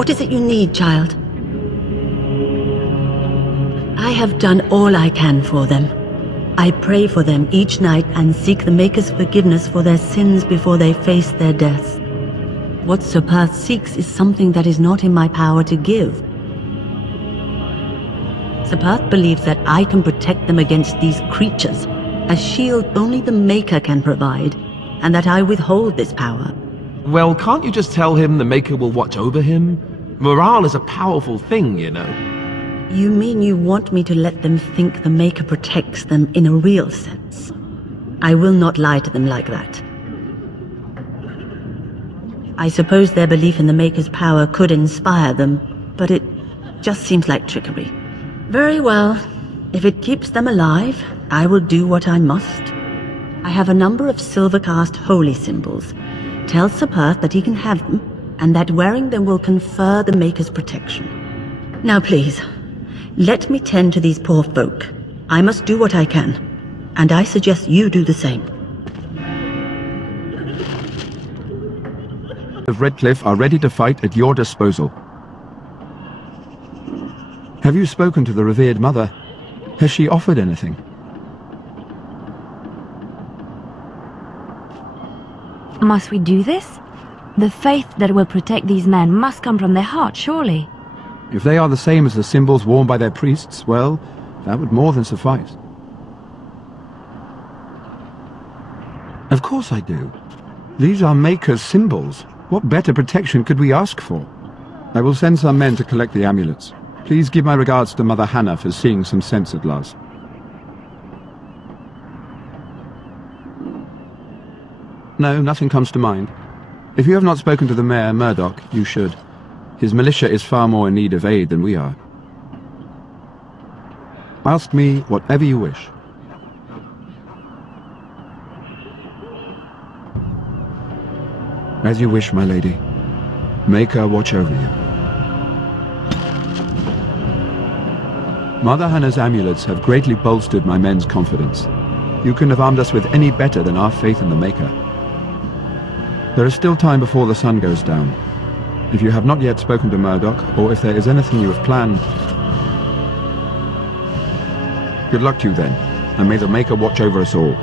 What is it you need, child? I have done all I can for them. I pray for them each night and seek the Maker's forgiveness for their sins before they face their deaths. What Sir Perth seeks is something that is not in my power to give. Sir Perth believes that I can protect them against these creatures, a shield only the Maker can provide, and that I withhold this power. Well, can't you just tell him the Maker will watch over him? Morale is a powerful thing, you know. You mean you want me to let them think the Maker protects them in a real sense? I will not lie to them like that. I suppose their belief in the Maker's power could inspire them, but it just seems like trickery. Very well. If it keeps them alive, I will do what I must. I have a number of silver-cast holy symbols. Tell Sir Perth that he can have them, and that wearing them will confer the Maker's protection. Now please, let me tend to these poor folk. I must do what I can, and I suggest you do the same. Of Redcliffe are ready to fight at your disposal. Have you spoken to the revered mother? Has she offered anything? Must we do this? The faith that will protect these men must come from their heart, surely. If they are the same as the symbols worn by their priests, well, that would more than suffice. Of course I do. These are Maker's symbols. What better protection could we ask for? I will send some men to collect the amulets. Please give my regards to Mother Hannah for seeing some sense at last. No, nothing comes to mind. If you have not spoken to the Mayor, Murdoch, you should. His militia is far more in need of aid than we are. Ask me whatever you wish. As you wish, my lady. Maker watch over you. Mother Hannah's amulets have greatly bolstered my men's confidence. You couldn't have armed us with any better than our faith in the Maker. There is still time before the sun goes down. If you have not yet spoken to Murdoch, or if there is anything you have planned... Good luck to you then, and may the Maker watch over us all.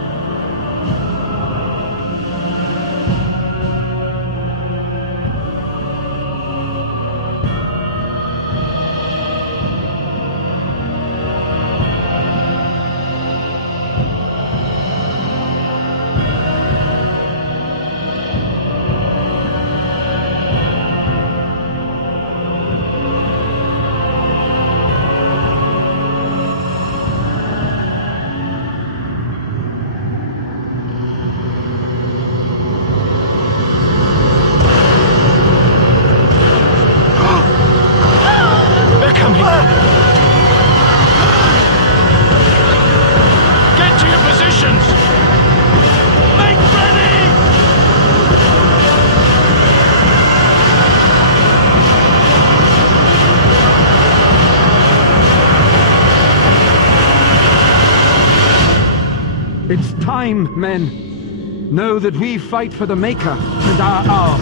It's time, men. Know that we fight for the Maker and our hour.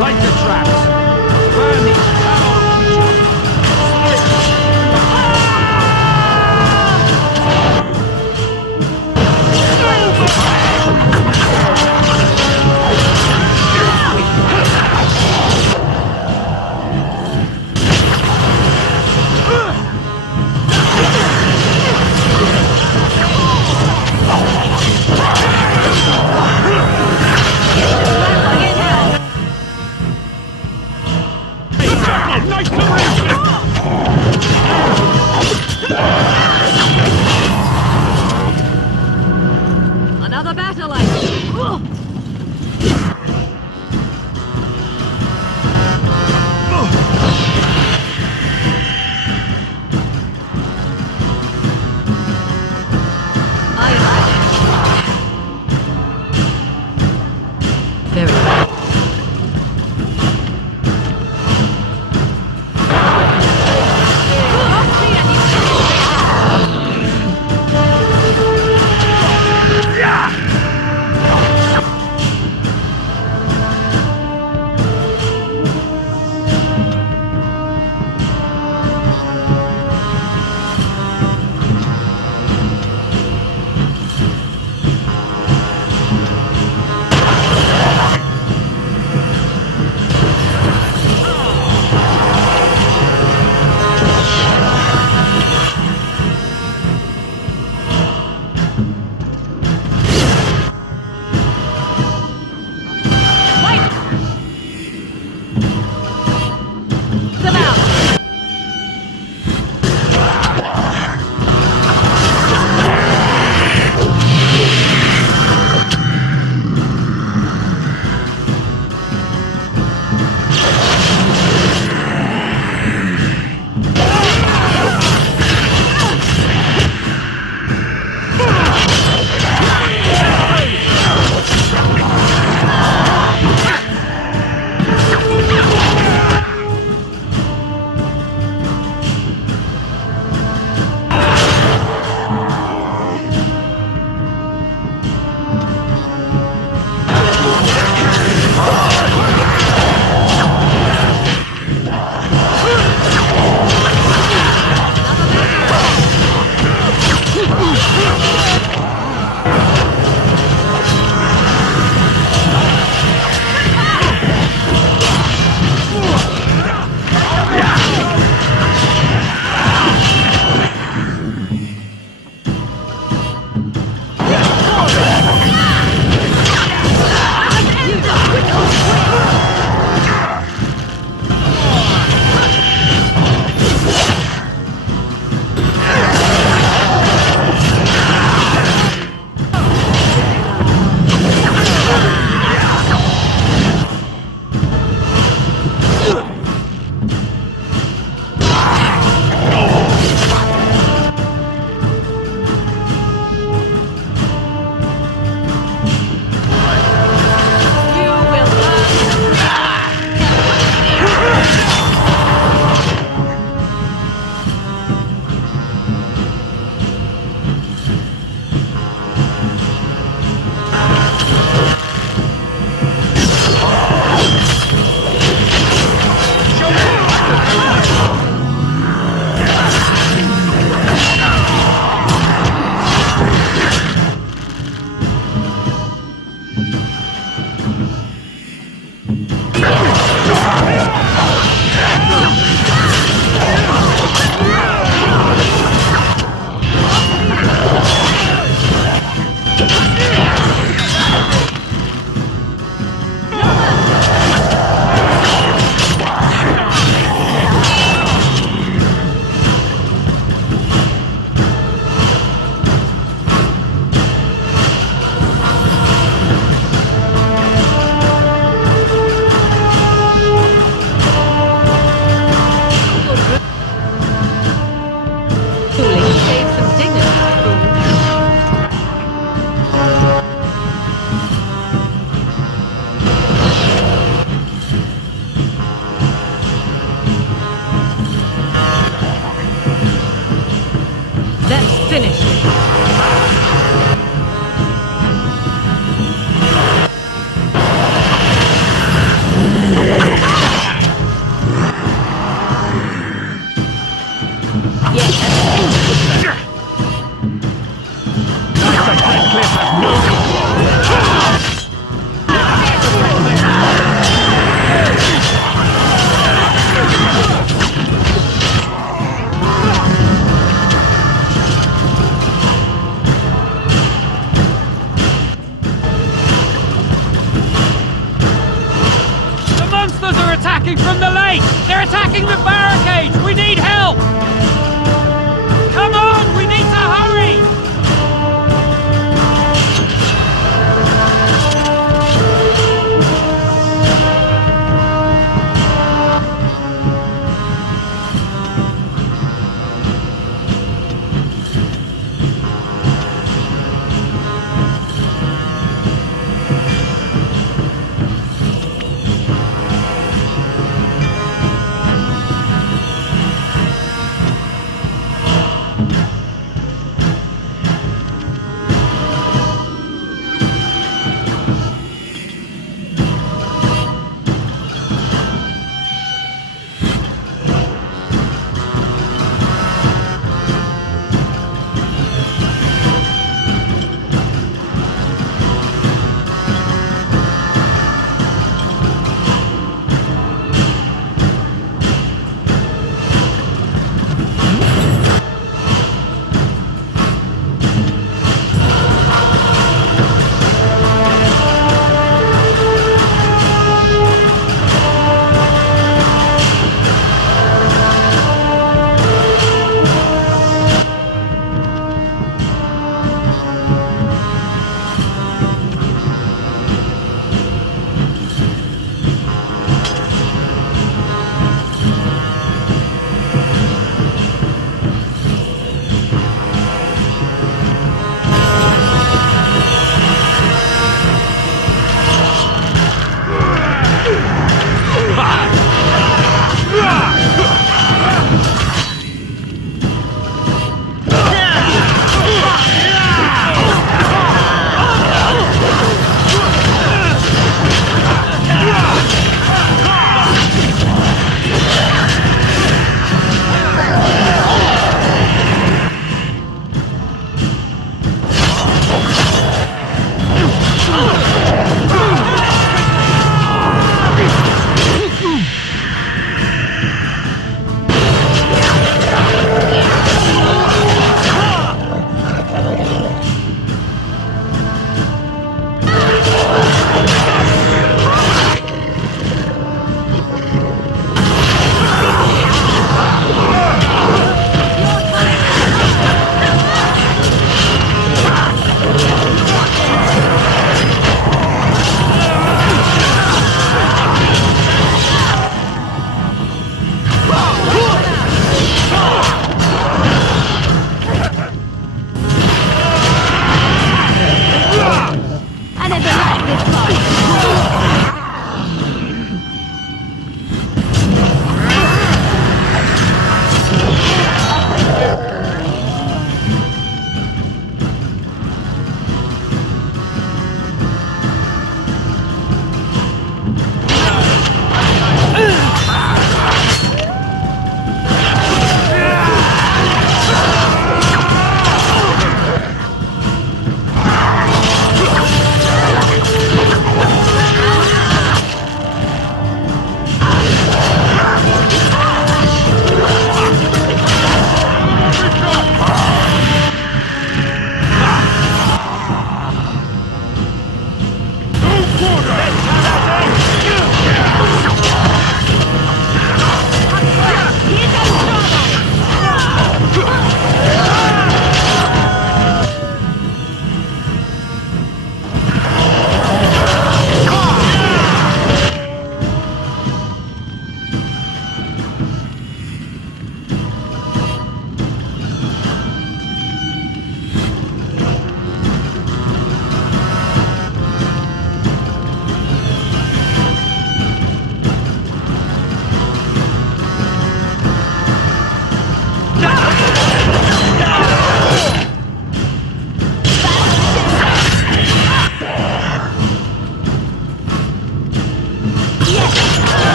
Light the traps. Burn these foul attacking from the lake! They're attacking the barricades! We need help! Come on! We need to hurry!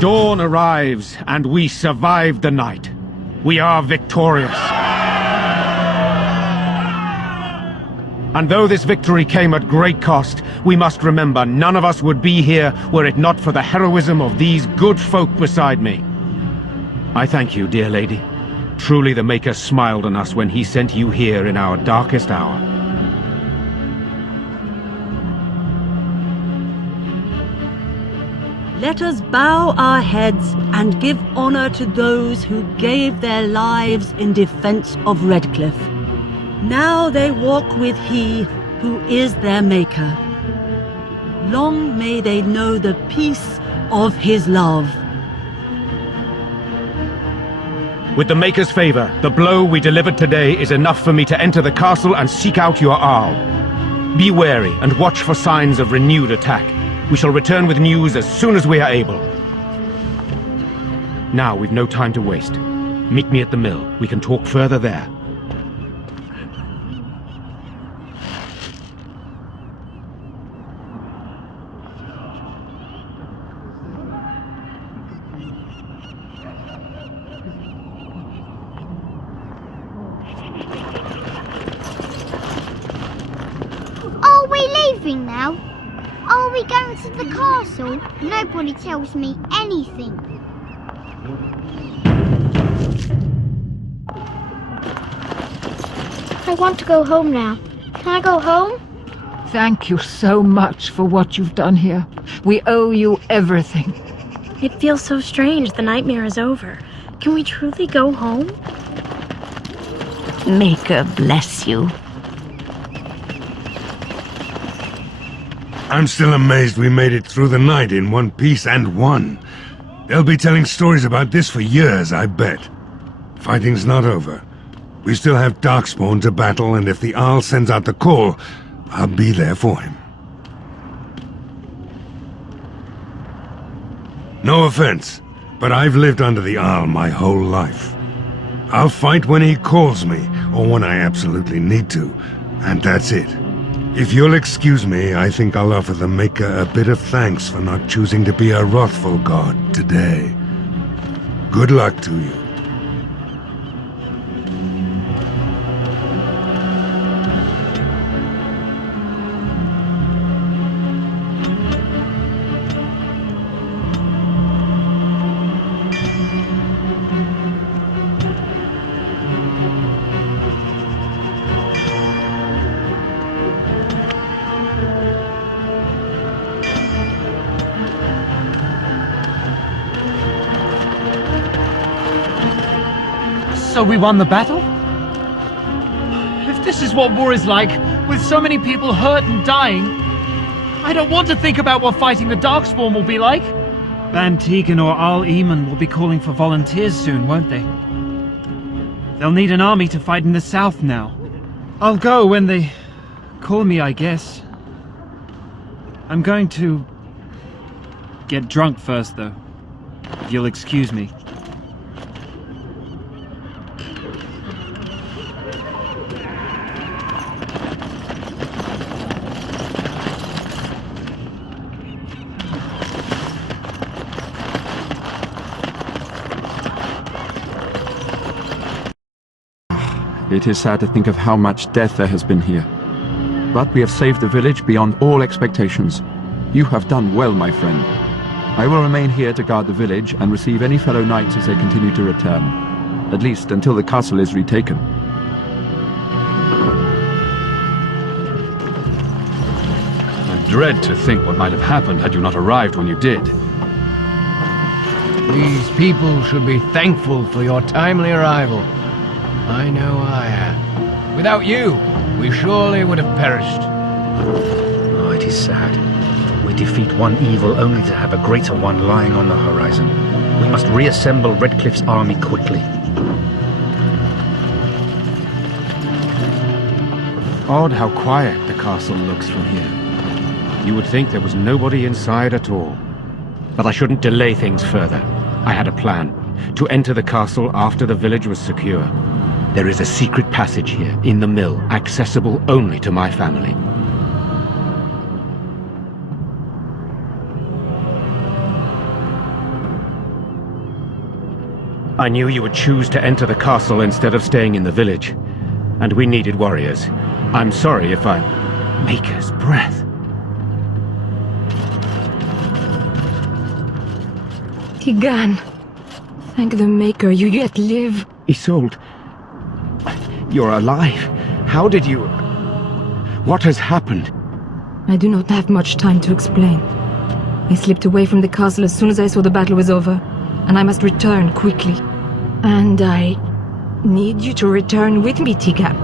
Dawn arrives, and we survive the night. We are victorious. And though this victory came at great cost, we must remember none of us would be here were it not for the heroism of these good folk beside me. I thank you, dear lady. Truly the Maker smiled on us when he sent you here in our darkest hour. Let us bow our heads and give honor to those who gave their lives in defense of Redcliffe. Now they walk with he who is their Maker. Long may they know the peace of his love. With the Maker's favor, the blow we delivered today is enough for me to enter the castle and seek out your Arl. Be wary and watch for signs of renewed attack. We shall return with news as soon as we are able. Now we've no time to waste. Meet me at the mill. We can talk further there. Are we leaving now? Are we going to the castle? Nobody tells me anything. I want to go home now. Can I go home? Thank you so much for what you've done here. We owe you everything. It feels so strange the nightmare is over. Can we truly go home? Maker bless you. I'm still amazed we made it through the night in one piece and won. They'll be telling stories about this for years, I bet. Fighting's not over. We still have Darkspawn to battle, and if the Arl sends out the call, I'll be there for him. No offense, but I've lived under the Arl my whole life. I'll fight when he calls me, or when I absolutely need to, and that's it. If you'll excuse me, I think I'll offer the Maker a bit of thanks for not choosing to be a wrathful god today. Good luck to you. So we won the battle? If this is what war is like, with so many people hurt and dying, I don't want to think about what fighting the Darkspawn will be like. Van Tegan or Al Eamon will be calling for volunteers soon, won't they? They'll need an army to fight in the south now. I'll go when they call me, I guess. I'm going to get drunk first, though, if you'll excuse me. It is sad to think of how much death there has been here. But we have saved the village beyond all expectations. You have done well, my friend. I will remain here to guard the village and receive any fellow knights as they continue to return. At least until the castle is retaken. I dread to think what might have happened had you not arrived when you did. These people should be thankful for your timely arrival. I know I am. Without you, we surely would have perished. Oh, it is sad. We defeat one evil only to have a greater one lying on the horizon. We must reassemble Redcliffe's army quickly. Odd how quiet the castle looks from here. You would think there was nobody inside at all. But I shouldn't delay things further. I had a plan. To enter the castle after the village was secure. There is a secret passage here, in the mill, accessible only to my family. I knew you would choose to enter the castle instead of staying in the village. And we needed warriors. I'm sorry if I... Maker's breath. Tigan. Thank the Maker, you yet live. Isolde. You're alive. How did you... What has happened? I do not have much time to explain. I slipped away from the castle as soon as I saw the battle was over, and I must return quickly. And I need you to return with me, Tigan.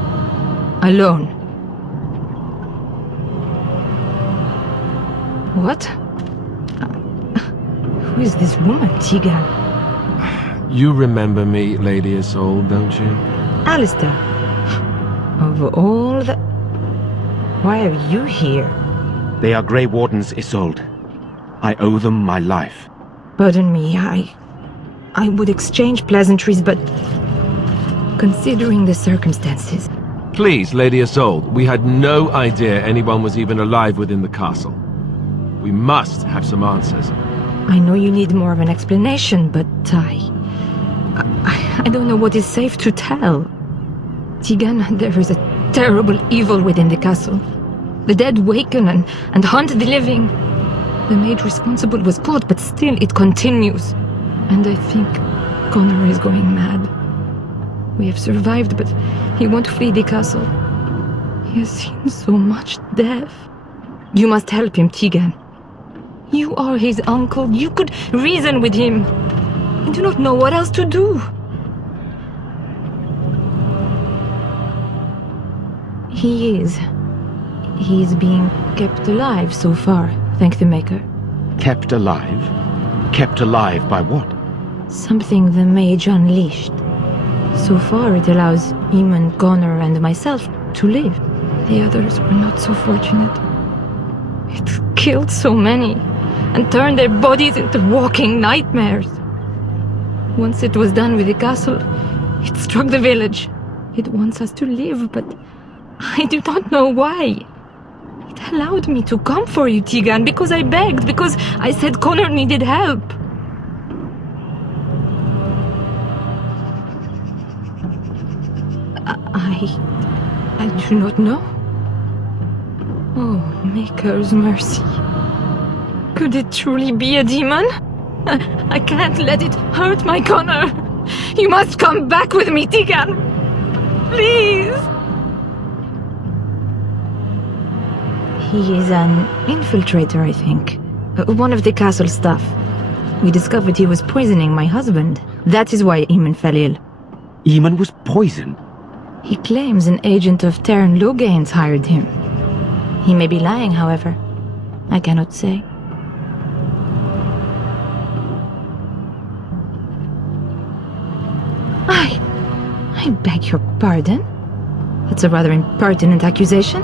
Alone. What? Who is this woman, Tigan? You remember me, Lady Isolde, don't you? Alistair. Of all the... Why are you here? They are Grey Wardens, Isolde. I owe them my life. Pardon me, I would exchange pleasantries, but... Considering the circumstances... Please, Lady Isolde, we had no idea anyone was even alive within the castle. We must have some answers. I know you need more of an explanation, but I don't know what is safe to tell. Tigan, there is a terrible evil within the castle. The dead waken and hunt the living. The maid responsible was caught, but still it continues. And I think Connor is going mad. We have survived, but he won't flee the castle. He has seen so much death. You must help him, Tigan. You are his uncle. You could reason with him. I do not know what else to do. He is being kept alive so far, thank the Maker. Kept alive? Kept alive by what? Something the mage unleashed. So far it allows Eamon, Connor and myself to live. The others were not so fortunate. It killed so many and turned their bodies into walking nightmares. Once it was done with the castle, it struck the village. It wants us to live, but I do not know why. It allowed me to come for you, Tigan, because I begged, because I said Connor needed help. I do not know. Oh, Maker's mercy. Could it truly be a demon? I can't let it hurt my Connor. You must come back with me, Tigan. Please. He is an infiltrator, I think. One of the castle staff. We discovered he was poisoning my husband. That is why Eamon fell ill. Eamon was poisoned? He claims an agent of Terran Logains hired him. He may be lying, however. I cannot say. I beg your pardon? That's a rather impertinent accusation.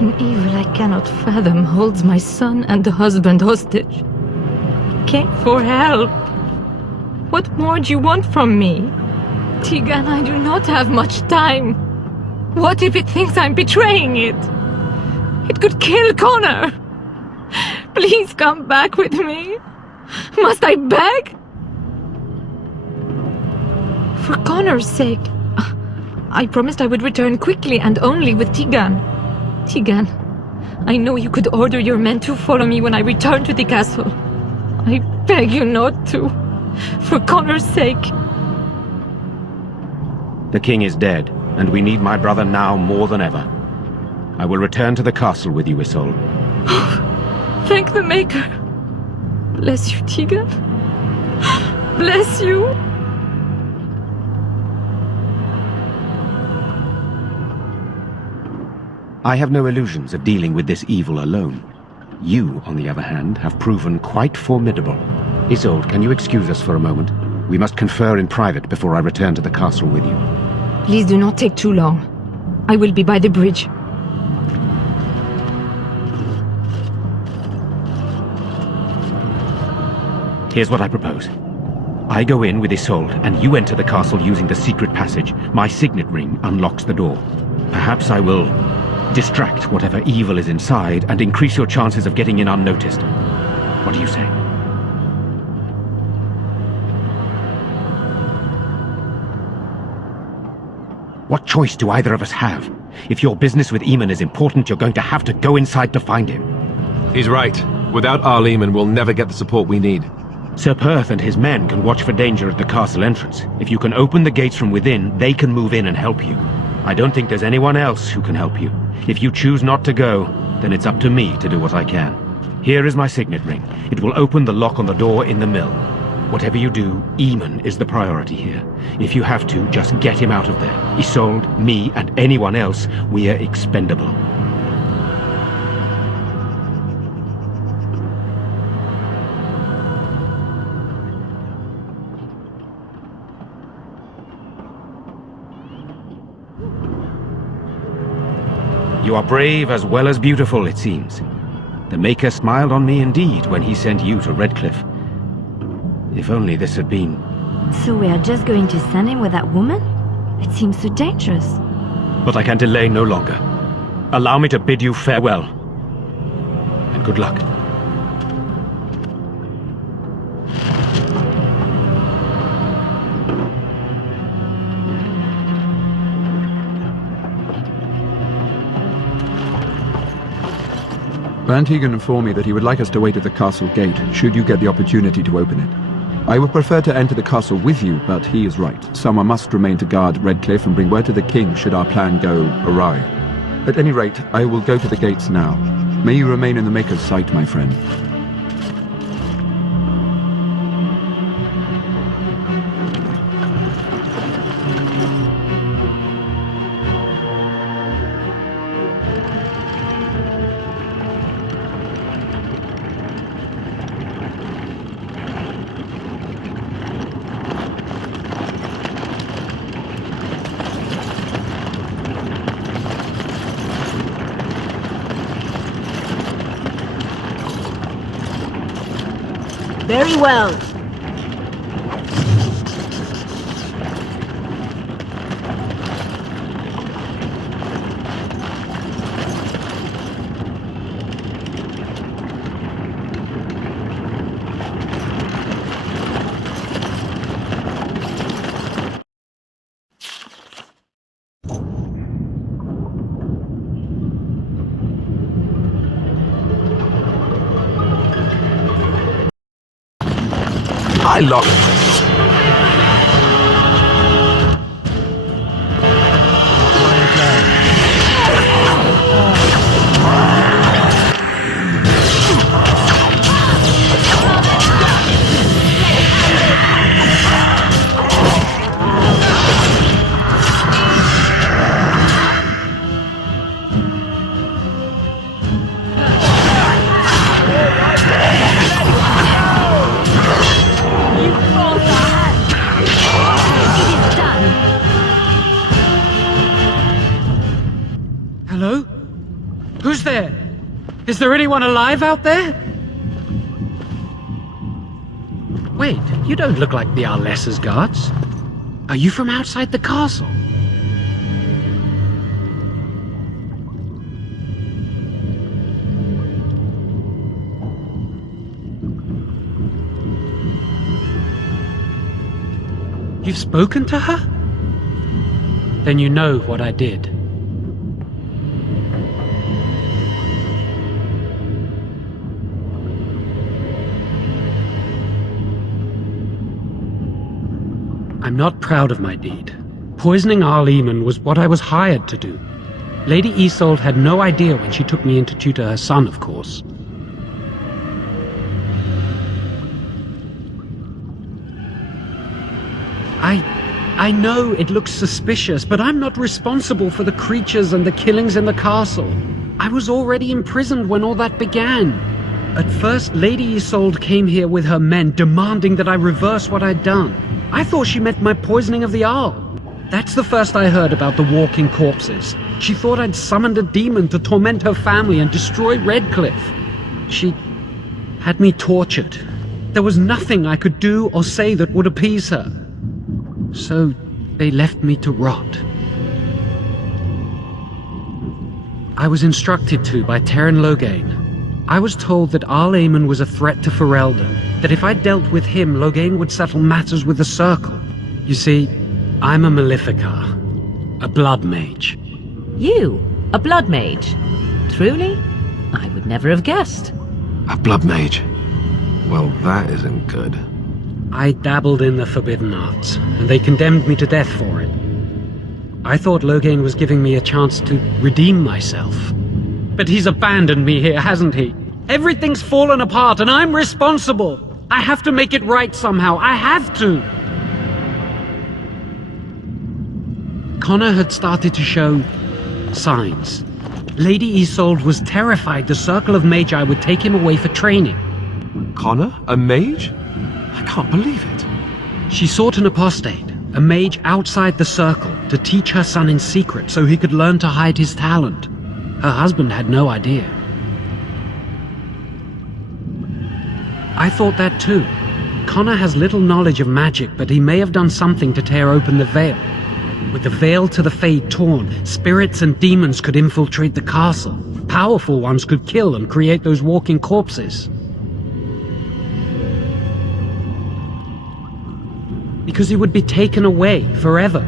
An evil I cannot fathom holds my son and the husband hostage. I came for help. What more do you want from me? Tigan, I do not have much time. What if it thinks I'm betraying it? It could kill Connor. Please come back with me. Must I beg? For Connor's sake. I promised I would return quickly and only with Tigan. Tigan, I know you could order your men to follow me when I return to the castle. I beg you not to. For Connor's sake. The king is dead, and we need my brother now more than ever. I will return to the castle with you, Isolde. Thank the Maker. Bless you, Tigan. Bless you. I have no illusions of dealing with this evil alone. You, on the other hand, have proven quite formidable. Isolde, can you excuse us for a moment? We must confer in private before I return to the castle with you. Please do not take too long. I will be by the bridge. Here's what I propose. I go in with Isolde, and you enter the castle using the secret passage. My signet ring unlocks the door. Perhaps I will distract whatever evil is inside and increase your chances of getting in unnoticed. What do you say? What choice do either of us have? If your business with Eamon is important, you're going to have to go inside to find him. He's right. Without Arl Eamon, we'll never get the support we need. Sir Perth and his men can watch for danger at the castle entrance. If you can open the gates from within, they can move in and help you. I don't think there's anyone else who can help you. If you choose not to go, then it's up to me to do what I can. Here is my signet ring. It will open the lock on the door in the mill. Whatever you do, Eamon is the priority here. If you have to, just get him out of there. Isolde, me, and anyone else, we are expendable. You are brave as well as beautiful, it seems. The Maker smiled on me indeed when he sent you to Redcliffe. If only this had been... So we are just going to send him with that woman? It seems so dangerous. But I can delay no longer. Allow me to bid you farewell. And good luck. Van Tegan informed me that he would like us to wait at the castle gate, should you get the opportunity to open it. I would prefer to enter the castle with you, but he is right. Someone must remain to guard Redcliffe and bring word to the king should our plan go awry. At any rate, I will go to the gates now. May you remain in the Maker's sight, my friend. Very well. I locked. Hello? Who's there? Is there anyone alive out there? Wait, you don't look like the Arlessa's guards. Are you from outside the castle? You've spoken to her? Then you know what I did. I'm not proud of my deed. Poisoning Arl Eamon was what I was hired to do. Lady Isolde had no idea when she took me in to tutor her son, of course. I know it looks suspicious, but I'm not responsible for the creatures and the killings in the castle. I was already imprisoned when all that began. At first, Lady Isolde came here with her men, demanding that I reverse what I'd done. I thought she meant my poisoning of the Arl. That's the first I heard about the walking corpses. She thought I'd summoned a demon to torment her family and destroy Redcliffe. She had me tortured. There was nothing I could do or say that would appease her. So they left me to rot. I was instructed to by Terran Loghain. I was told that Arl Eamon was a threat to Ferelden, that if I dealt with him, Loghain would settle matters with the Circle. You see, I'm a Maleficar. A blood mage. You? A blood mage? Truly? I would never have guessed. A blood mage? Well, that isn't good. I dabbled in the forbidden arts, and they condemned me to death for it. I thought Loghain was giving me a chance to redeem myself. But he's abandoned me here, hasn't he? Everything's fallen apart, and I'm responsible! I have to make it right somehow, I have to! Connor had started to show signs. Lady Isolde was terrified the Circle of Magi would take him away for training. Connor? A mage? I can't believe it. She sought an apostate, a mage outside the Circle, to teach her son in secret so he could learn to hide his talent. Her husband had no idea. I thought that too. Connor has little knowledge of magic, but he may have done something to tear open the veil. With the veil to the Fade torn, spirits and demons could infiltrate the castle. Powerful ones could kill and create those walking corpses. Because he would be taken away forever.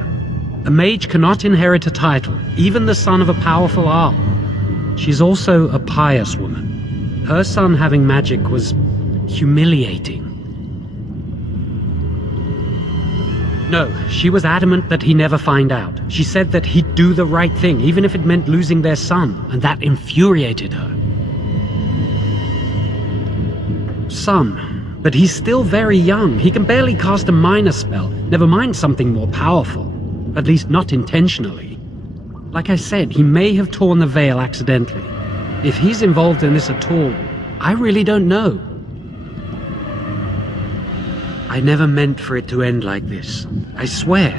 A mage cannot inherit a title, even the son of a powerful Arl. She's also a pious woman. Her son having magic was humiliating. No, she was adamant that he never find out. She said that he'd do the right thing, even if it meant losing their son, and that infuriated her. Son, but he's still very young. He can barely cast a minor spell, never mind something more powerful. At least not intentionally. Like I said, he may have torn the veil accidentally. If he's involved in this at all, I really don't know. I never meant for it to end like this. I swear.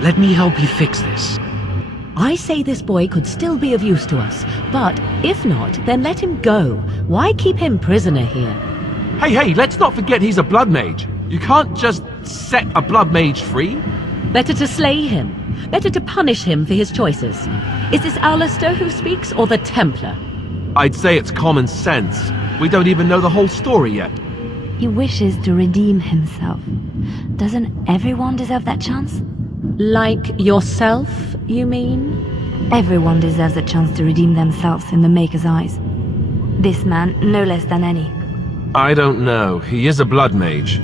Let me help you fix this. I say this boy could still be of use to us, but if not, then let him go. Why keep him prisoner here? Hey, let's not forget he's a blood mage. You can't just set a blood mage free. Better to slay him. Better to punish him for his choices. Is this Alistair who speaks, or the Templar? I'd say it's common sense. We don't even know the whole story yet. He wishes to redeem himself. Doesn't everyone deserve that chance? Like yourself, you mean? Everyone deserves a chance to redeem themselves in the Maker's eyes. This man, no less than any. I don't know. He is a blood mage.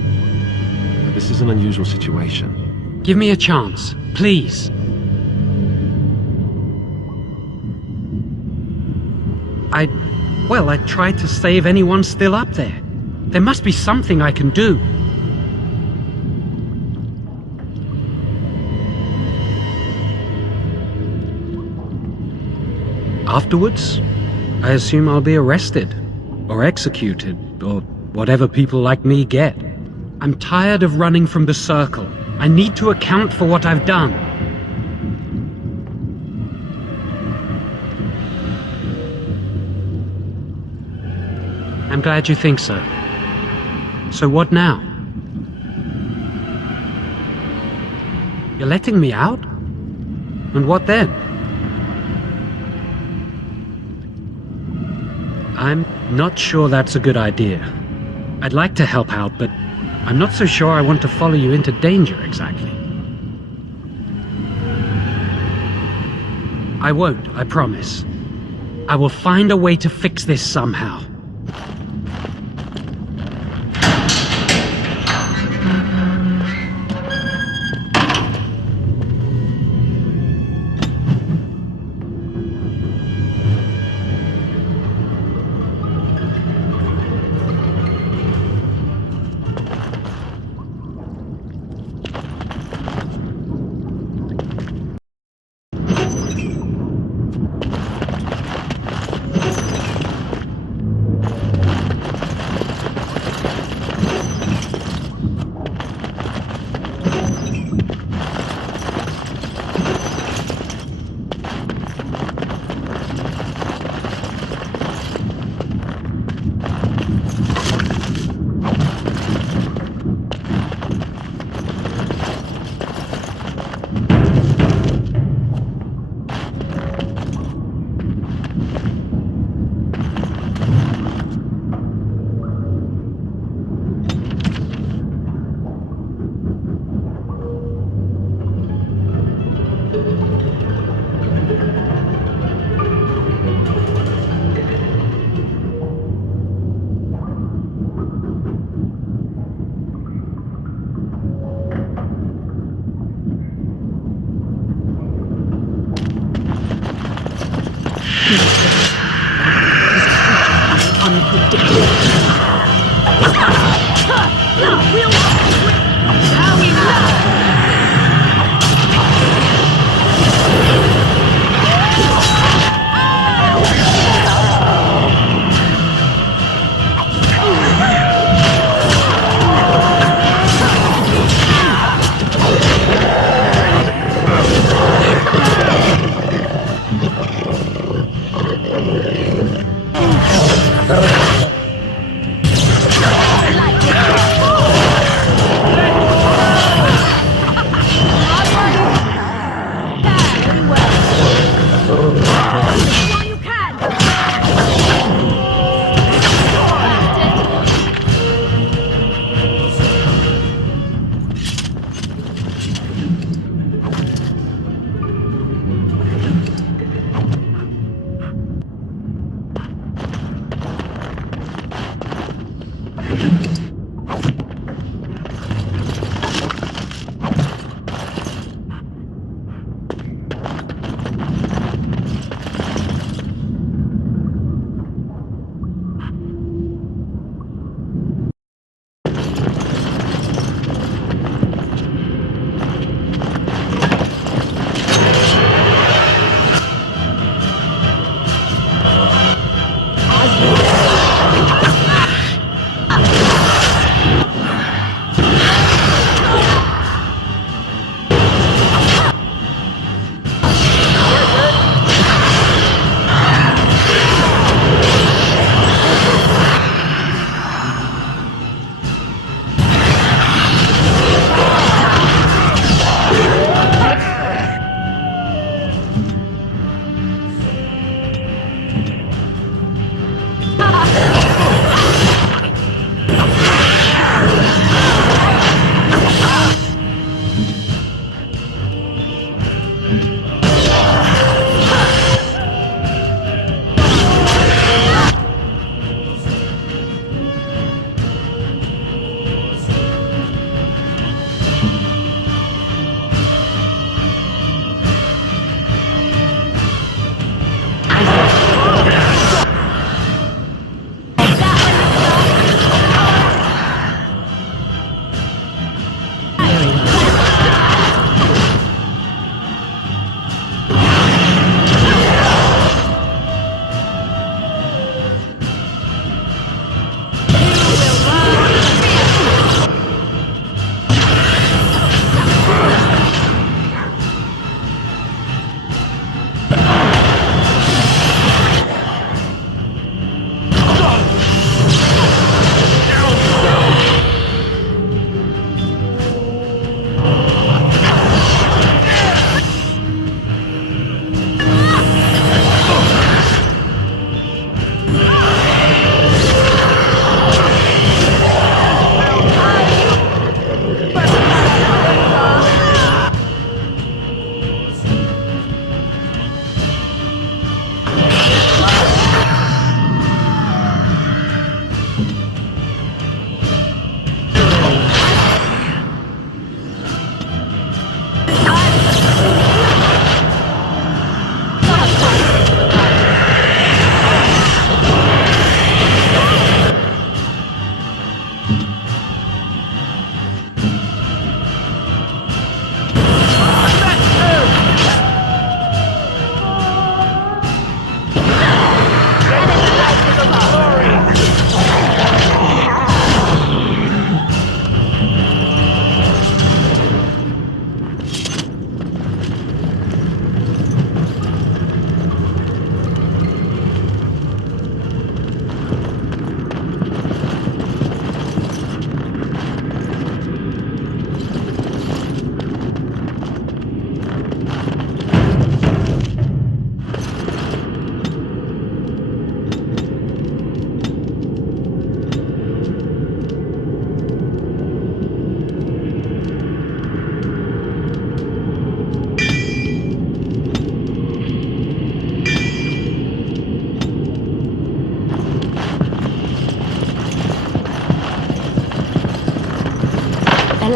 But this is an unusual situation. Give me a chance, please. I tried to save anyone still up there. There must be something I can do. Afterwards, I assume I'll be arrested, or executed, or whatever people like me get. I'm tired of running from the Circle. I need to account for what I've done. I'm glad you think so. So what now? You're letting me out? And what then? I'm not sure that's a good idea. I'd like to help out, but I'm not so sure I want to follow you into danger exactly. I won't, I promise. I will find a way to fix this somehow.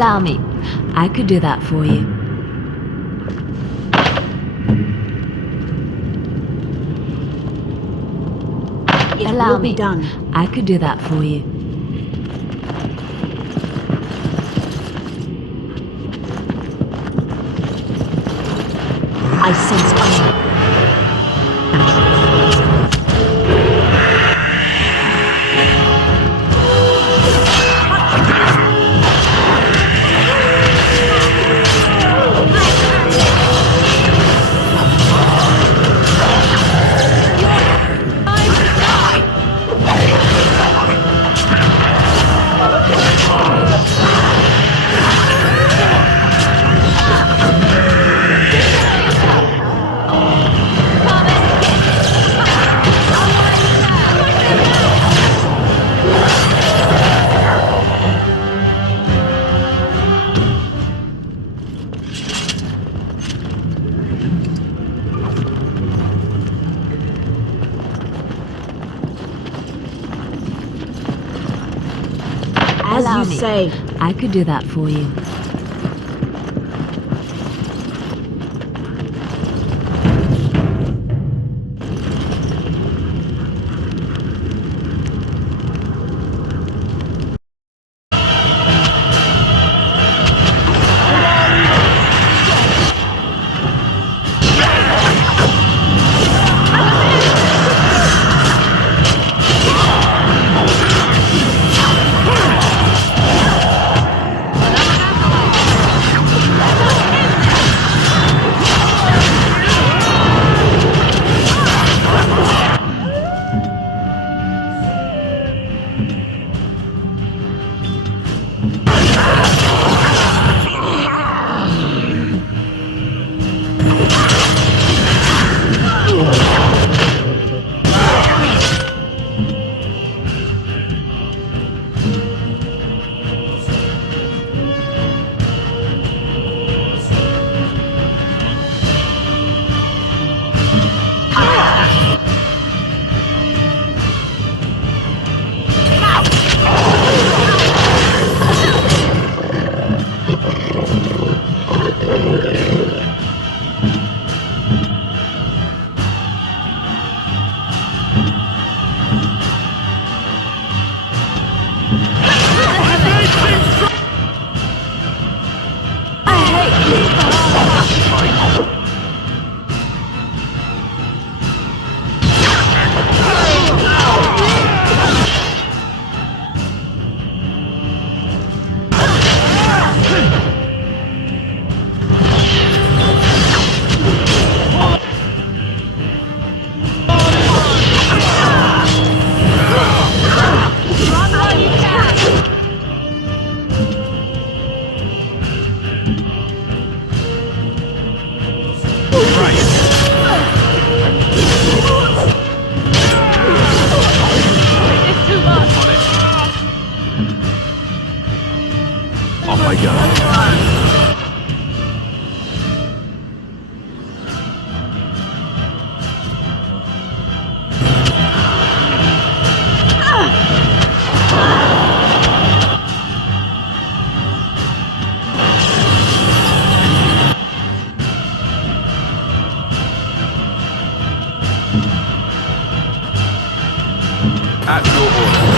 Allow me. I could do that for you. It Allow will me. be done. I could do that for you. I sense As you say. I could do that for you. At your order.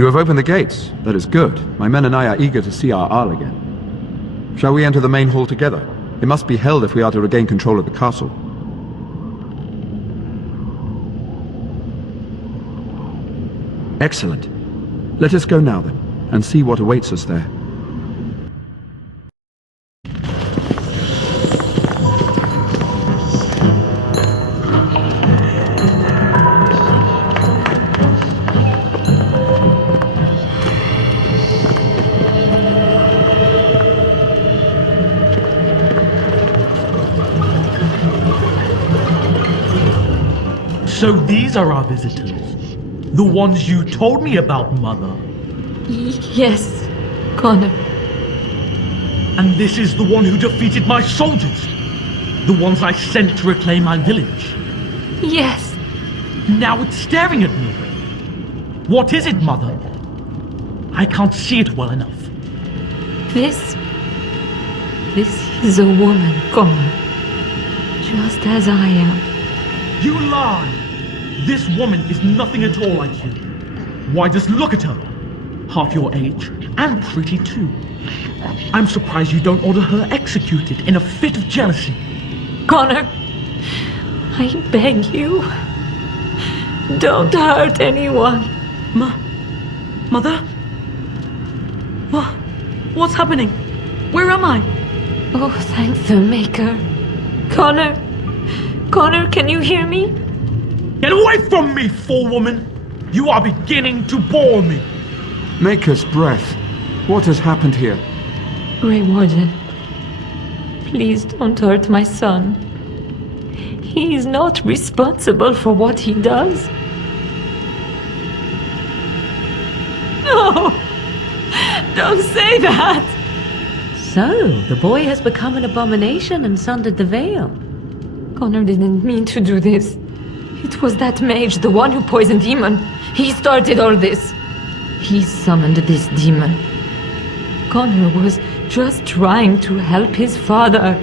You have opened the gates. That is good. My men and I are eager to see our Arl again. Shall we enter the main hall together? It must be held if we are to regain control of the castle. Excellent. Let us go now then, and see what awaits us there. So these are our visitors? The ones you told me about, Mother? Yes, Connor. And this is the one who defeated my soldiers? The ones I sent to reclaim my village? Yes. Now it's staring at me. What is it, Mother? I can't see it well enough. This is a woman, Connor. Just as I am. You lie! This woman is nothing at all like you. Why, just look at her. Half your age, and pretty too. I'm surprised you don't order her executed in a fit of jealousy. Connor, I beg you, don't hurt anyone. Mother? What's happening? Where am I? Oh, thank the Maker. Connor, can you hear me? Get away from me, fool-woman! You are beginning to bore me. Maker's breath. What has happened here? Grey Warden, please don't hurt my son. He is not responsible for what he does. No! Don't say that! So, the boy has become an abomination and sundered the veil. Connor didn't mean to do this. It was that mage, the one who poisoned Demon. He started all this. He summoned this demon. Connor was just trying to help his father.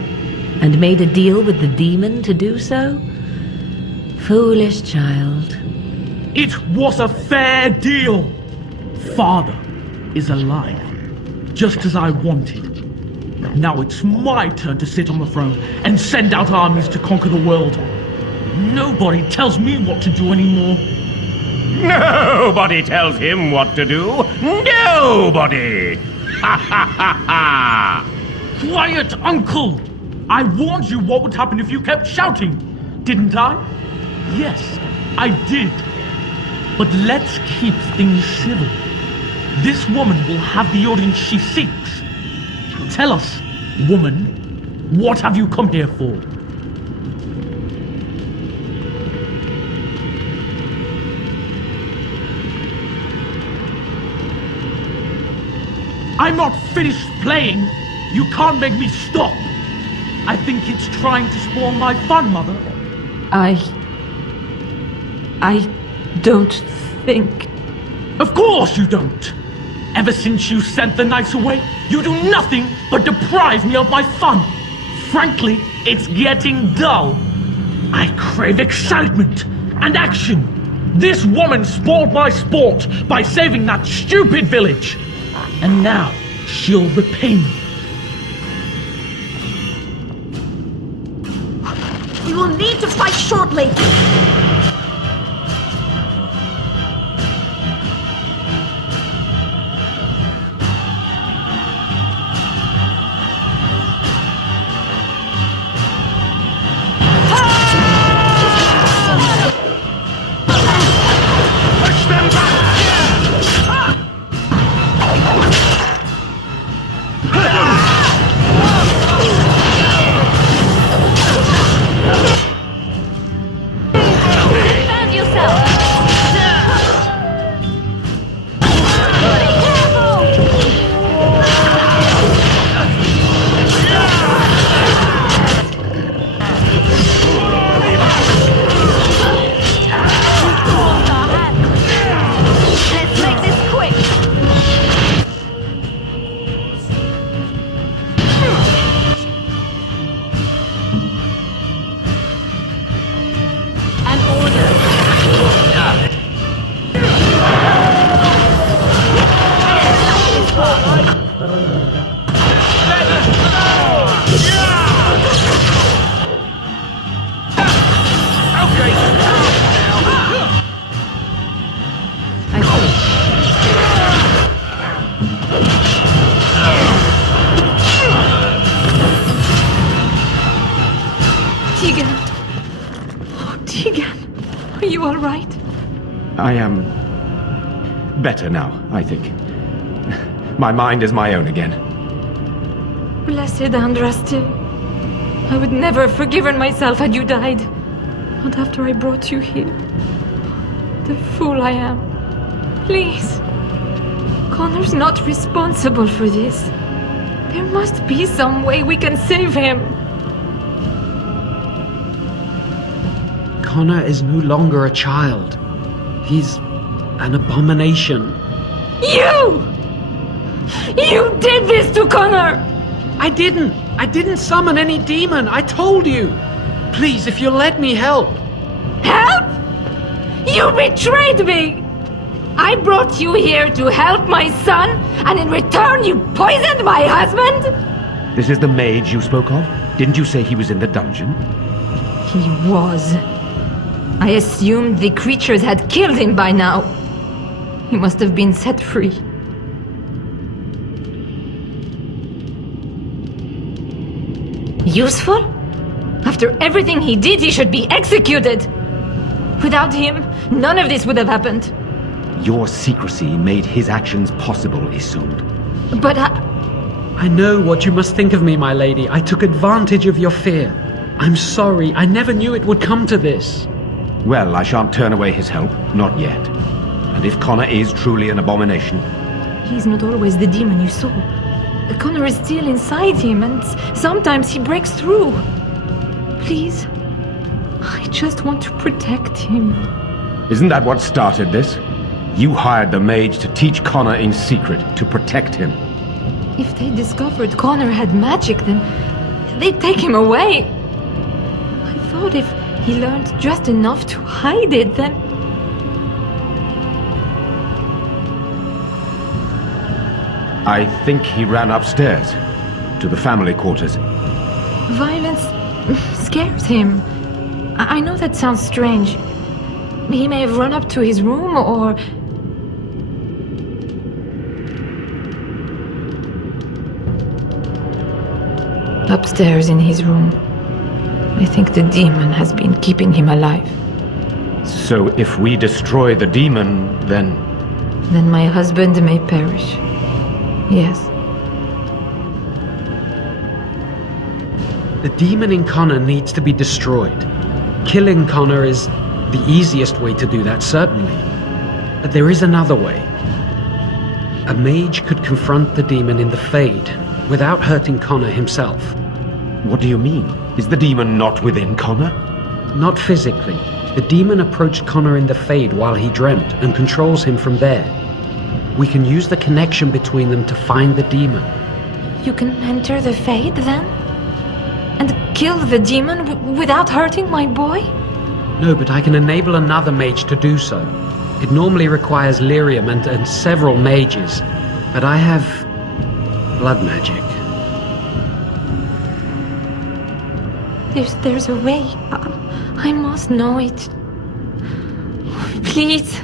And made a deal with the demon to do so? Foolish child. It was a fair deal. Father is alive, just as I wanted. Now it's my turn to sit on the throne and send out armies to conquer the world. Nobody tells me what to do anymore. Nobody tells him what to do. Nobody! Ha ha ha ha! Quiet, Uncle! I warned you what would happen if you kept shouting, didn't I? Yes, I did. But let's keep things civil. This woman will have the audience she seeks. Tell us, woman, what have you come here for? I'm not finished playing. You can't make me stop. I think it's trying to spoil my fun, Mother. I don't think... Of course you don't! Ever since you sent the knights away, you do nothing but deprive me of my fun. Frankly, it's getting dull. I crave excitement and action. This woman spoiled my sport by saving that stupid village. And now, she'll repay me. We will need to fight shortly. I am better now, I think. My mind is my own again. Blessed Andraste. I would never have forgiven myself had you died. Not after I brought you here. The fool I am. Please. Connor's not responsible for this. There must be some way we can save him. Connor is no longer a child. He's an abomination. You! You did this to Connor! I didn't summon any demon. I told you. Please, if you'll let me help. Help? You betrayed me! I brought you here to help my son, and in return you poisoned my husband? This is the mage you spoke of? Didn't you say he was in the dungeon? He was. I assumed the creatures had killed him by now. He must have been set free. Useful? After everything he did, he should be executed! Without him, none of this would have happened. Your secrecy made his actions possible, Isolde. But I know what you must think of me, my lady. I took advantage of your fear. I'm sorry. I never knew it would come to this. Well, I shan't turn away his help. Not yet. And if Connor is truly an abomination... He's not always the demon you saw. Connor is still inside him, and sometimes he breaks through. Please, I just want to protect him. Isn't that what started this? You hired the mage to teach Connor in secret, to protect him. If they discovered Connor had magic, then they'd take him away. I thought if he learned just enough to hide it, then... I think he ran upstairs, to the family quarters. Violence scares him. I know that sounds strange. He may have run up to his room, or... Upstairs in his room. I think the demon has been keeping him alive. So if we destroy the demon, then... Then my husband may perish. Yes. The demon in Connor needs to be destroyed. Killing Connor is the easiest way to do that, certainly. But there is another way. A mage could confront the demon in the Fade without hurting Connor himself. What do you mean? Is the demon not within Connor? Not physically. The demon approached Connor in the Fade while he dreamt and controls him from there. We can use the connection between them to find the demon. You can enter the Fade, then? And kill the demon without hurting my boy? No, but I can enable another mage to do so. It normally requires lyrium and several mages, but I have blood magic. There's a way. I must know it. Please,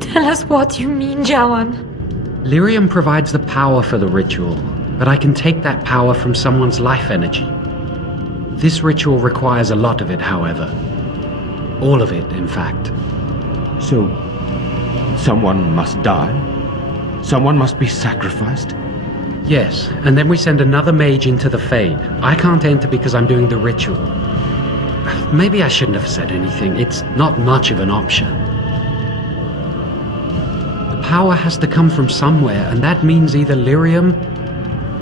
tell us what you mean, Jawan. Lyrium provides the power for the ritual, but I can take that power from someone's life energy. This ritual requires a lot of it, however. All of it, in fact. So, someone must die? Someone must be sacrificed? Yes, and then we send another mage into the Fade. I can't enter because I'm doing the ritual. Maybe I shouldn't have said anything. It's not much of an option. The power has to come from somewhere, and that means either lyrium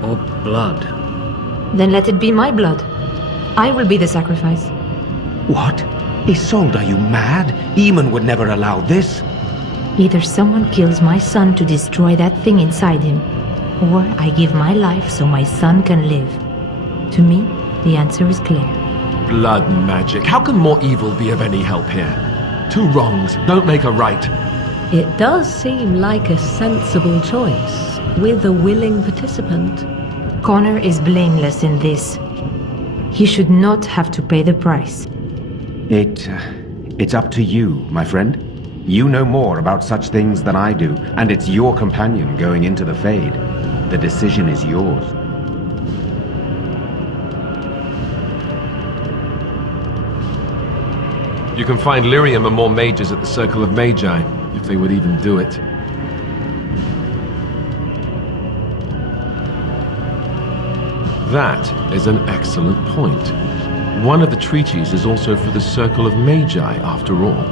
or blood. Then let it be my blood. I will be the sacrifice. What? Isolde, are you mad? Eamon would never allow this. Either someone kills my son to destroy that thing inside him, or I give my life so my son can live. To me, the answer is clear. Blood magic. How can more evil be of any help here? Two wrongs don't make a right. It does seem like a sensible choice, with a willing participant. Connor is blameless in this. He should not have to pay the price. It's up to you, my friend. You know more about such things than I do, and it's your companion going into the Fade. The decision is yours. You can find lyrium and more mages at the Circle of Magi, if they would even do it. That is an excellent point. One of the treaties is also for the Circle of Magi, after all.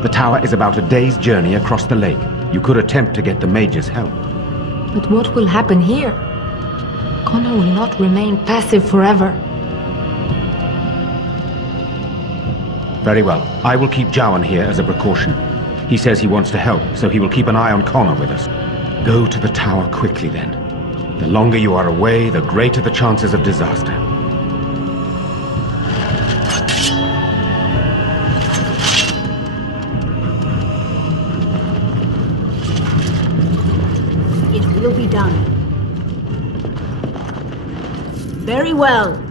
The tower is about a day's journey across the lake. You could attempt to get the mages' help. But what will happen here? Connor will not remain passive forever. Very well. I will keep Jowan here as a precaution. He says he wants to help, so he will keep an eye on Connor with us. Go to the tower quickly, then. The longer you are away, the greater the chances of disaster. It will be done. Very well.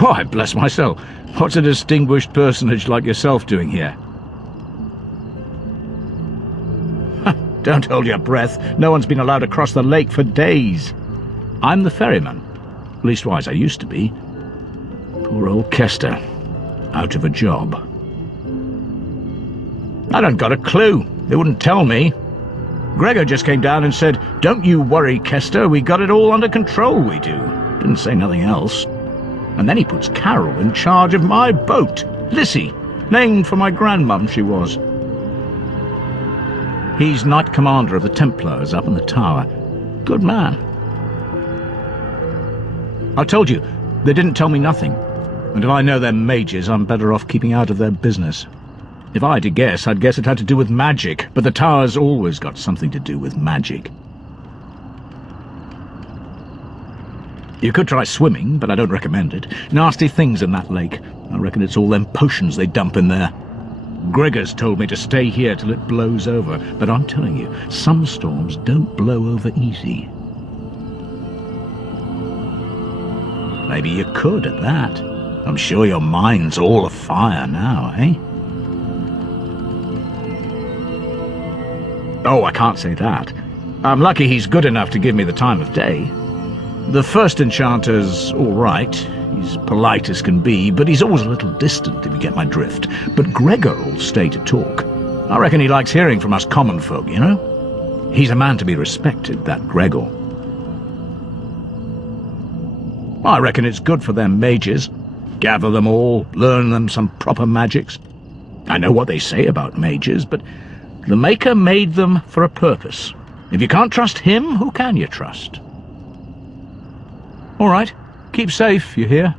Why, bless my soul, what's a distinguished personage like yourself doing here? Don't hold your breath. No one's been allowed across the lake for days. I'm the ferryman. Leastwise, I used to be. Poor old Kester. Out of a job. I don't got a clue. They wouldn't tell me. Gregor just came down and said, "Don't you worry, Kester, we got it all under control, we do." Didn't say nothing else. And then he puts Carol in charge of my boat. Lissy, named for my grandmum she was. He's Knight Commander of the Templars up in the tower. Good man. I told you, they didn't tell me nothing. And if I know they're mages, I'm better off keeping out of their business. If I had to guess, I'd guess it had to do with magic, but the tower's always got something to do with magic. You could try swimming, but I don't recommend it. Nasty things in that lake. I reckon it's all them potions they dump in there. Gregor's told me to stay here till it blows over, but I'm telling you, some storms don't blow over easy. Maybe you could at that. I'm sure your mind's all afire now, eh? Oh, I can't say that. I'm lucky he's good enough to give me the time of day. The first enchanter's all right. He's polite as can be, but he's always a little distant, if you get my drift. But Gregor'll stay to talk. I reckon he likes hearing from us common folk, you know? He's a man to be respected, that Gregor. I reckon it's good for them mages. Gather them all, learn them some proper magics. I know what they say about mages, but the Maker made them for a purpose. If you can't trust him, who can you trust? All right, keep safe, you hear?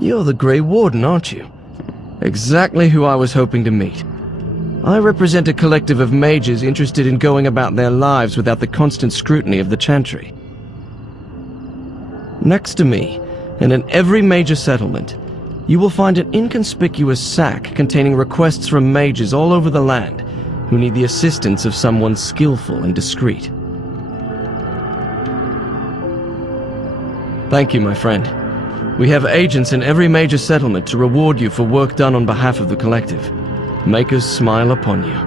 You're the Grey Warden, aren't you? Exactly who I was hoping to meet. I represent a collective of mages interested in going about their lives without the constant scrutiny of the Chantry. Next to me, and in every major settlement, you will find an inconspicuous sack containing requests from mages all over the land who need the assistance of someone skillful and discreet. Thank you, my friend. We have agents in every major settlement to reward you for work done on behalf of the collective. Make us smile upon you.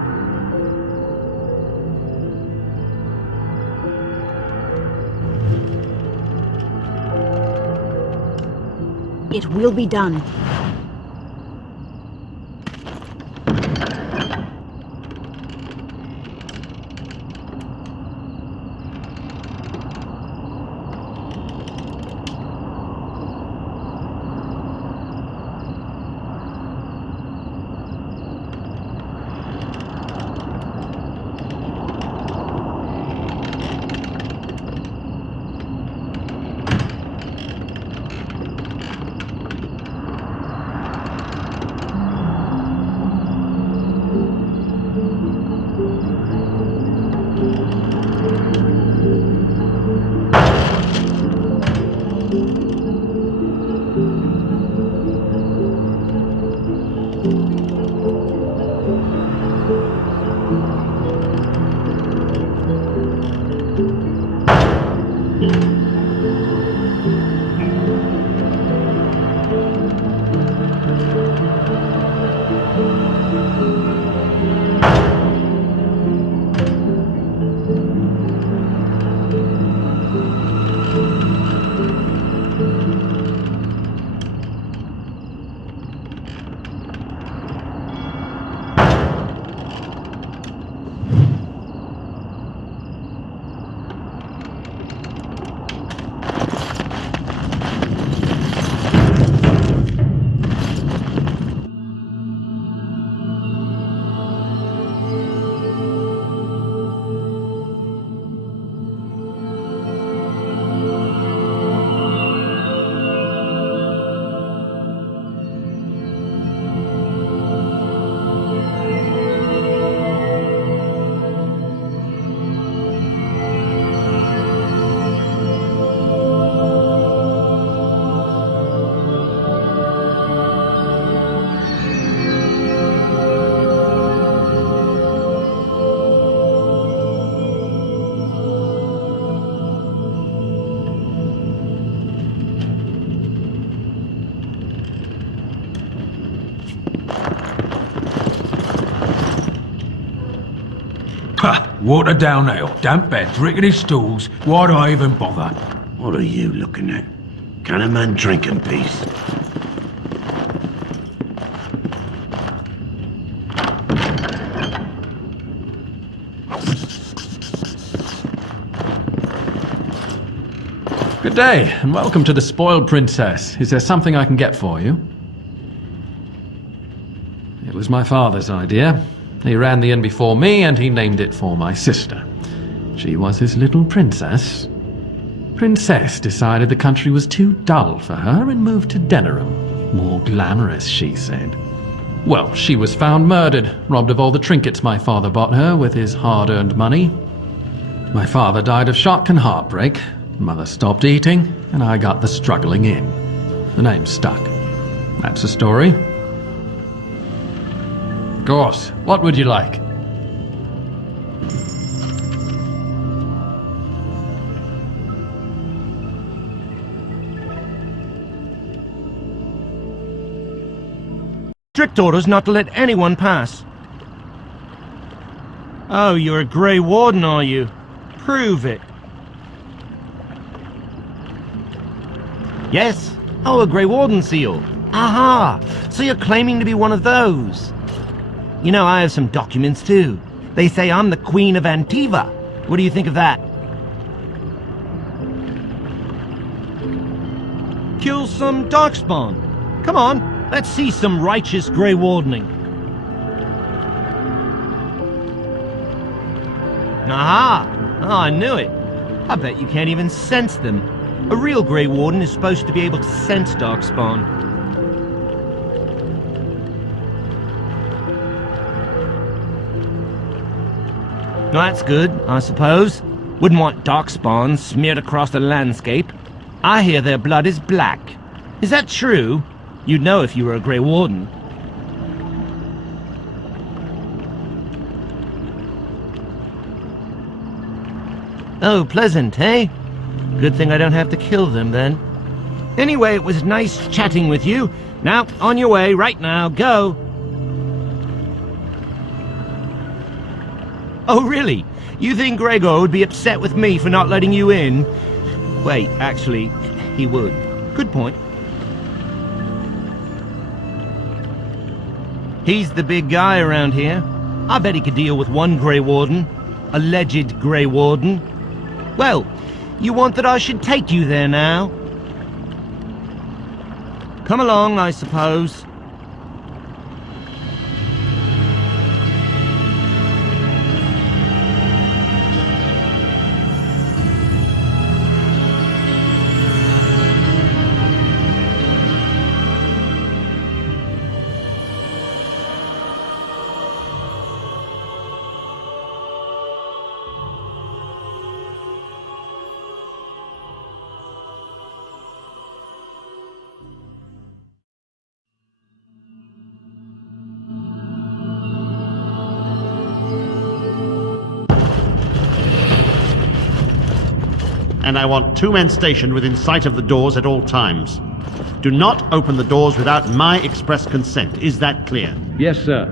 It will be done. Ha! Watered down ale, damp beds, rickety stools. Why do I even bother? What are you looking at? Can a man drink in peace? Good day, and welcome to the Spoiled Princess. Is there something I can get for you? It was my father's idea. He ran the inn before me, and he named it for my sister. She was his little princess. Princess decided the country was too dull for her and moved to Denerim. More glamorous, she said. Well, she was found murdered, robbed of all the trinkets my father bought her with his hard-earned money. My father died of shock and heartbreak. Mother stopped eating, and I got the struggling in. The name stuck. That's the story. Of course. What would you like? Strict orders not to let anyone pass. Oh, you're a Grey Warden, are you? Prove it. Yes? Oh, a Grey Warden seal. Aha! So you're claiming to be one of those. You know, I have some documents too. They say I'm the Queen of Antiva. What do you think of that? Kill some Darkspawn. Come on, let's see some righteous Grey Wardening. Aha! Oh, I knew it. I bet you can't even sense them. A real Grey Warden is supposed to be able to sense Darkspawn. Well, that's good, I suppose. Wouldn't want Darkspawn smeared across the landscape. I hear their blood is black. Is that true? You'd know if you were a Grey Warden. Oh, pleasant, eh? Good thing I don't have to kill them, then. Anyway, it was nice chatting with you. Now, on your way, right now, go! Oh, really? You think Gregor would be upset with me for not letting you in? Wait, actually, he would. Good point. He's the big guy around here. I bet he could deal with one Grey Warden. Alleged Grey Warden. Well, you want that I should take you there now? Come along, I suppose. And I want 2 men stationed within sight of the doors at all times. Do not open the doors without my express consent. Is that clear? Yes, sir.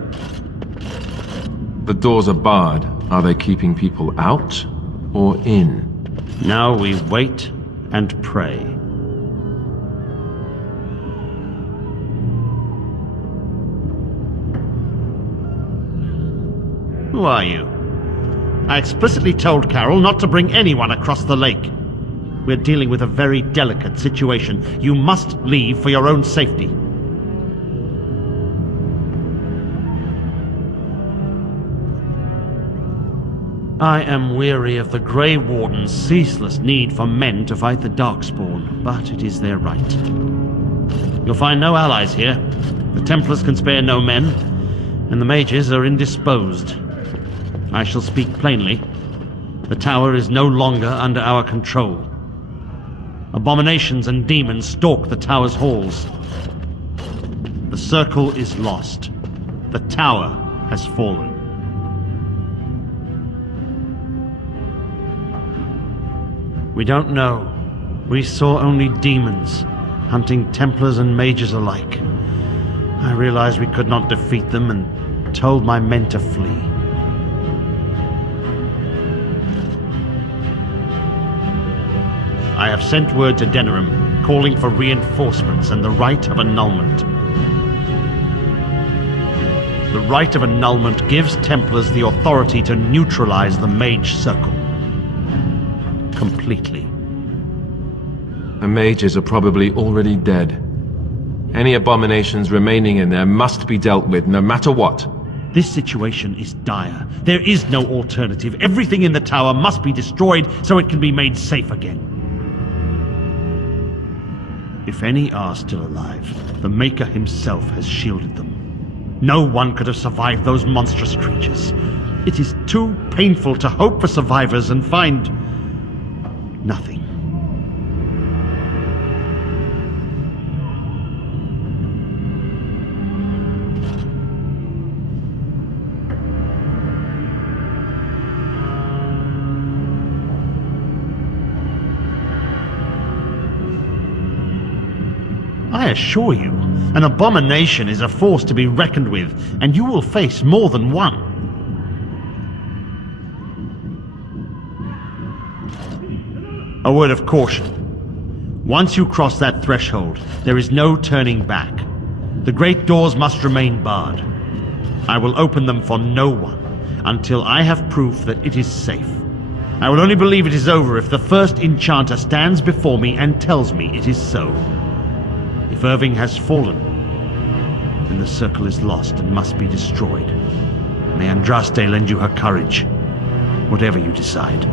The doors are barred. Are they keeping people out or in? Now we wait and pray. Who are you? I explicitly told Carol not to bring anyone across the lake. We're dealing with a very delicate situation. You must leave for your own safety. I am weary of the Grey Warden's ceaseless need for men to fight the Darkspawn, but it is their right. You'll find no allies here. The Templars can spare no men, and the mages are indisposed. I shall speak plainly. The tower is no longer under our control. Abominations and demons stalk the tower's halls. The circle is lost. The tower has fallen. We don't know. We saw only demons, hunting Templars and mages alike. I realized we could not defeat them and told my men to flee. I have sent word to Denerim, calling for reinforcements and the right of annulment. The right of annulment gives Templars the authority to neutralize the Mage Circle. Completely. The mages are probably already dead. Any abominations remaining in there must be dealt with, no matter what. This situation is dire. There is no alternative. Everything in the tower must be destroyed so it can be made safe again. If any are still alive, the Maker himself has shielded them. No one could have survived those monstrous creatures. It is too painful to hope for survivors and find nothing. I assure you, an abomination is a force to be reckoned with, and you will face more than one. A word of caution. Once you cross that threshold, there is no turning back. The great doors must remain barred. I will open them for no one until I have proof that it is safe. I will only believe it is over if the first enchanter stands before me and tells me it is so. If Irving has fallen, then the circle is lost and must be destroyed. May Andraste lend you her courage, whatever you decide.